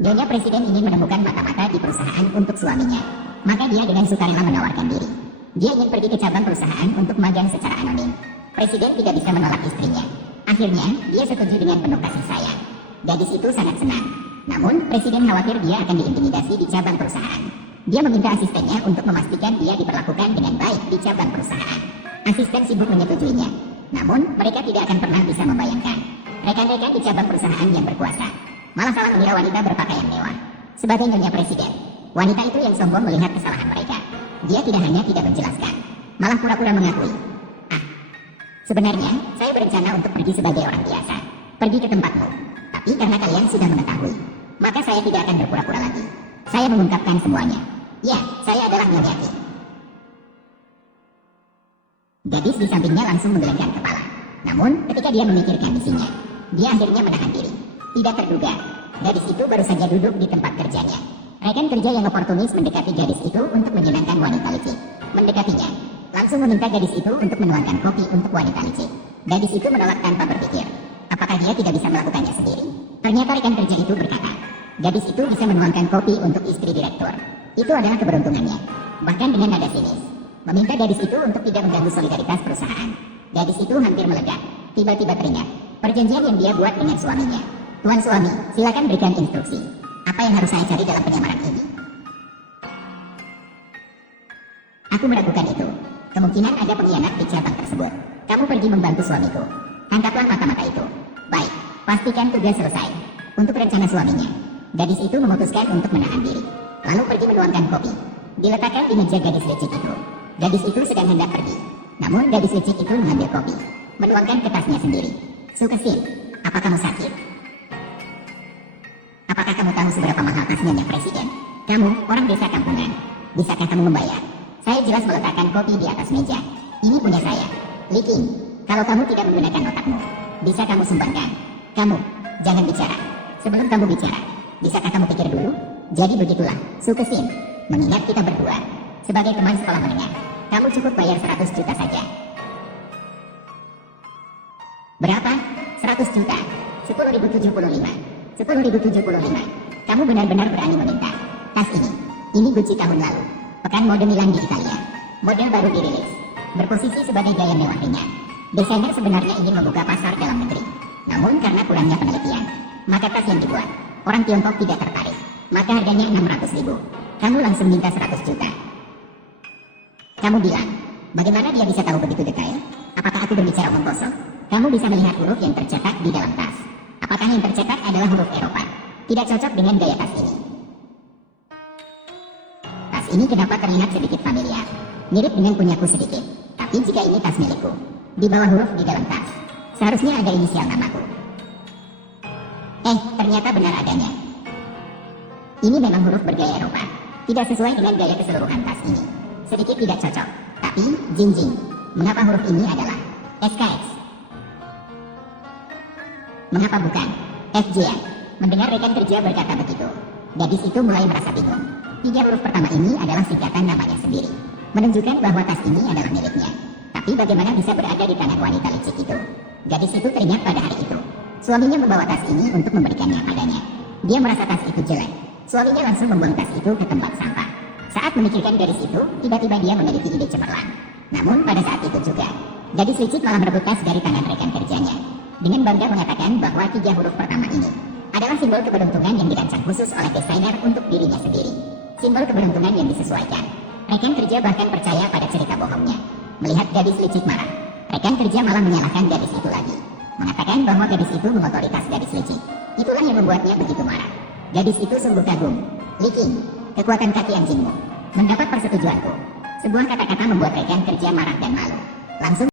Nyonya Presiden ingin menemukan mata-mata di perusahaan untuk suaminya. Maka dia dengan sukarela menawarkan diri. Dia ingin pergi ke cabang perusahaan untuk magang secara anonim. Presiden tidak bisa menolak istrinya. Akhirnya, dia setuju dengan penuh kasih sayang. Gadis itu sangat senang. Namun, Presiden khawatir dia akan diintimidasi di cabang perusahaan. Dia meminta asistennya untuk memastikan dia diperlakukan dengan baik di cabang perusahaan. Asisten sibuk menyetujuinya. Namun, mereka tidak akan pernah bisa membayangkan rekan-rekan di cabang perusahaan yang berkuasa malah salah mengira wanita berpakaian mewah sebagai nyonya presiden. Wanita itu yang sombong melihat kesalahan mereka. Dia tidak hanya tidak menjelaskan, malah pura-pura mengakui. Sebenarnya, saya berencana untuk pergi sebagai orang biasa. Pergi ke tempatmu. Tapi karena kalian sudah mengetahui, maka saya tidak akan berpura-pura lagi. Saya mengungkapkan semuanya. Ya, saya adalah Nyonya Ki. Gadis di sampingnya langsung menggelengkan kepala. Namun, ketika dia memikirkan misinya, dia akhirnya menahan diri. Tidak terduga, gadis itu baru saja duduk di tempat kerjanya. Rekan kerja yang oportunis mendekati gadis itu untuk menyenangkan wanita licik. Mendekatinya, langsung meminta gadis itu untuk menuangkan kopi untuk wanita licik. Gadis itu menolak tanpa berpikir, apakah dia tidak bisa melakukannya sendiri. Ternyata rekan kerja itu berkata, gadis itu bisa menuangkan kopi untuk istri direktur. Itu adalah keberuntungannya. Bahkan dengan nada sinis, meminta gadis itu untuk tidak mengganggu solidaritas perusahaan. Gadis itu hampir meledak. Tiba-tiba teringat perjanjian yang dia buat dengan suaminya. Tuan suami, silakan berikan instruksi. Apa yang harus saya cari dalam penyamaran ini? Aku meragukan itu. Kemungkinan ada pengkhianat di cabang tersebut. Kamu pergi membantu suamiku. Tangkaplah mata-mata itu. Baik, pastikan tugas selesai. Untuk rencana suaminya, gadis itu memutuskan untuk menahan diri. Lalu pergi menuangkan kopi. Diletakkan di meja gadis licik itu. Gadis itu sedang hendak pergi. Namun gadis licik itu mengambil kopi, menuangkan ke tasnya sendiri. Sukesin, apa kamu sakit? Apakah kamu tahu seberapa mahal tasnya Nyonya Presiden? Kamu, orang desa kampungan. Bisakah kamu membayar? Saya jelas meletakkan kopi di atas meja. Ini punya saya. Liking, kalau kamu tidak menggunakan otakmu, bisa kamu sumbangkan. Kamu, jangan bicara. Sebelum kamu bicara, bisakah kamu pikir dulu? Jadi begitulah, Sukesin. Mengingat kita berdua, sebagai teman sekolah menengah, kamu cukup bayar 100 juta saja. Berapa? 100 juta. 10.075. 10.075. Kamu benar-benar berani meminta. Tas ini. Ini Gucci tahun lalu. Pekan mode Milan di Italia. Model baru dirilis. Berposisi sebagai gaya mewah ringan. Desainer sebenarnya ingin membuka pasar dalam negeri. Namun karena kurangnya penelitian, maka tas yang dibuat orang Tiongkok tidak tertarik. Maka harganya 600.000. Kamu langsung minta 100 juta. Kamu bilang, bagaimana dia bisa tahu begitu detail? Apakah aku berbicara omong kosong? Kamu bisa melihat huruf yang tercetak di dalam tas. Apakah yang tercetak adalah huruf Eropa? Tidak cocok dengan gaya tas ini. Tas ini kenapa terlihat sedikit familiar? Mirip dengan punyaku sedikit. Tapi jika ini tas milikku, di bawah huruf di dalam tas, seharusnya ada inisial namaku. Ternyata benar adanya. Ini memang huruf bergaya Eropa. Tidak sesuai dengan gaya keseluruhan tas ini. Sedikit tidak cocok. Tapi, jing-jing. Mengapa huruf ini adalah SKX? Mengapa bukan FJN? Mendengar rekan kerja berkata begitu, gadis itu mulai merasa bingung. 3 huruf pertama ini adalah singkatan namanya sendiri, menunjukkan bahwa tas ini adalah miliknya. Tapi bagaimana bisa berada di tangan wanita licik itu? Gadis itu teringat pada hari itu. Suaminya membawa tas ini untuk memberikannya padanya. Dia merasa tas itu jelek. Suaminya langsung membuang tas itu ke tempat sampah. Saat memikirkan gadis itu, tiba-tiba dia memiliki ide cemerlang. Namun pada saat itu juga, gadis licik malah merebut tas dari tangan rekan kerjanya. Dengan bangga mengatakan bahwa 3 huruf pertama ini adalah simbol keberuntungan yang dirancang khusus oleh desainer untuk dirinya sendiri. Simbol keberuntungan yang disesuaikan. Rekan kerja bahkan percaya pada cerita bohongnya. Melihat gadis licik marah, rekan kerja malah menyalahkan gadis itu lagi. Mengatakan bahwa gadis itu mengotori tas gadis licik. Itulah yang membuatnya begitu marah. Gadis itu sungguh kagum. Liking, kekuatan kaki anjingmu. Mendapat persetujuanku. Sebuah kata-kata membuat rekan kerja marah dan malu. Langsung